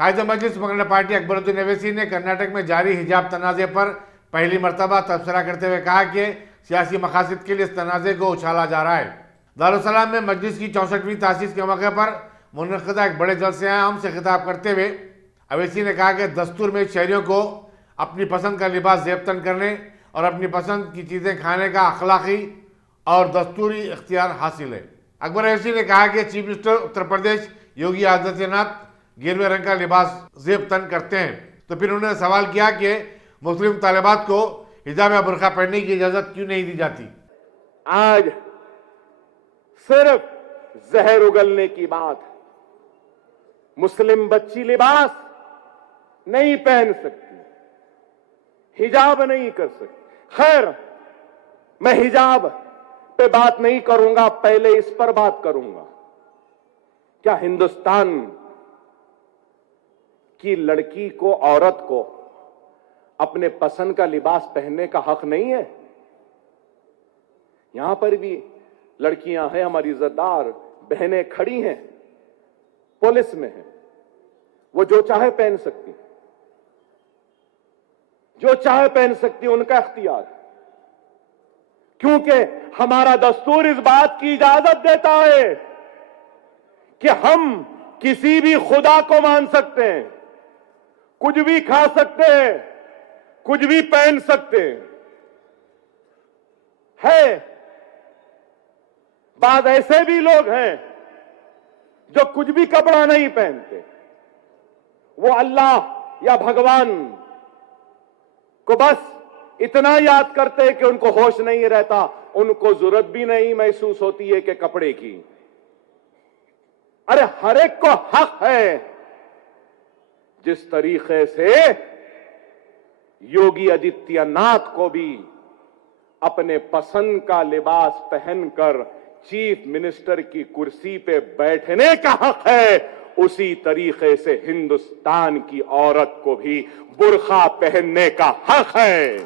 कायदे मजलिस मुकर्रर पार्टी अकबरुद्दीन ओवैसी ने कर्नाटक में जारी हिजाब तनाज़े पर पहली मरतबा तबसरा करते हुए कहा कि सियासी मकासद के लिए इस तनाज़े को उछाला जा रहा है। दारुस्सलाम में मजलिस की 64वीं तासीस के मौके पर मुनक़िदा एक बड़े जलसे आम से खिताब करते हुए ओवैसी ने कहा कि दस्तूर में शहरियों को अपनी पसंद का लिबास ज़ेबतन करने और अपनी पसंद की चीज़ें खाने का अखलाकी और दस्तूरी इख्तियार हासिल है। अकबर ओवैसी ने कहा कि चीफ मिनिस्टर उत्तर प्रदेश योगी आदित्यनाथ गिरवे रंग का लिबास ज़ेबतन करते हैं, तो फिर उन्होंने सवाल किया कि मुस्लिम तालिबात को हिजाब या बुर्का पहनने की इजाज़त क्यों नहीं दी जाती। आज सिर्फ जहर उगलने की बात, मुस्लिम बच्ची लिबास नहीं पहन सकती, हिजाब नहीं कर सकती। खैर, मैं हिजाब पे बात नहीं करूंगा, पहले इस पर बात करूंगा। क्या हिंदुस्तान की लड़की को, औरत को अपने पसंद का लिबास पहनने का हक नहीं है? यहां पर भी लड़कियां हैं, हमारी इज्जतदार बहनें खड़ी हैं, पुलिस में हैं, वो जो चाहे पहन सकती, जो चाहे पहन सकती, उनका इख्तियार। क्योंकि हमारा दस्तूर इस बात की इजाजत देता है कि हम किसी भी खुदा को मान सकते हैं, कुछ भी खा सकते हैं, कुछ भी पहन सकते हैं। है बाद ऐसे भी लोग हैं जो कुछ भी कपड़ा नहीं पहनते, वो अल्लाह या भगवान को बस इतना याद करते हैं कि उनको होश नहीं रहता, उनको जरूरत भी नहीं महसूस होती है कि कपड़े की। अरे हर एक को हक है, जिस तरीके से योगी आदित्यनाथ को भी अपने पसंद का लिबास पहनकर चीफ मिनिस्टर की कुर्सी पे बैठने का हक है, उसी तरीके से हिंदुस्तान की औरत को भी बुर्का पहनने का हक है।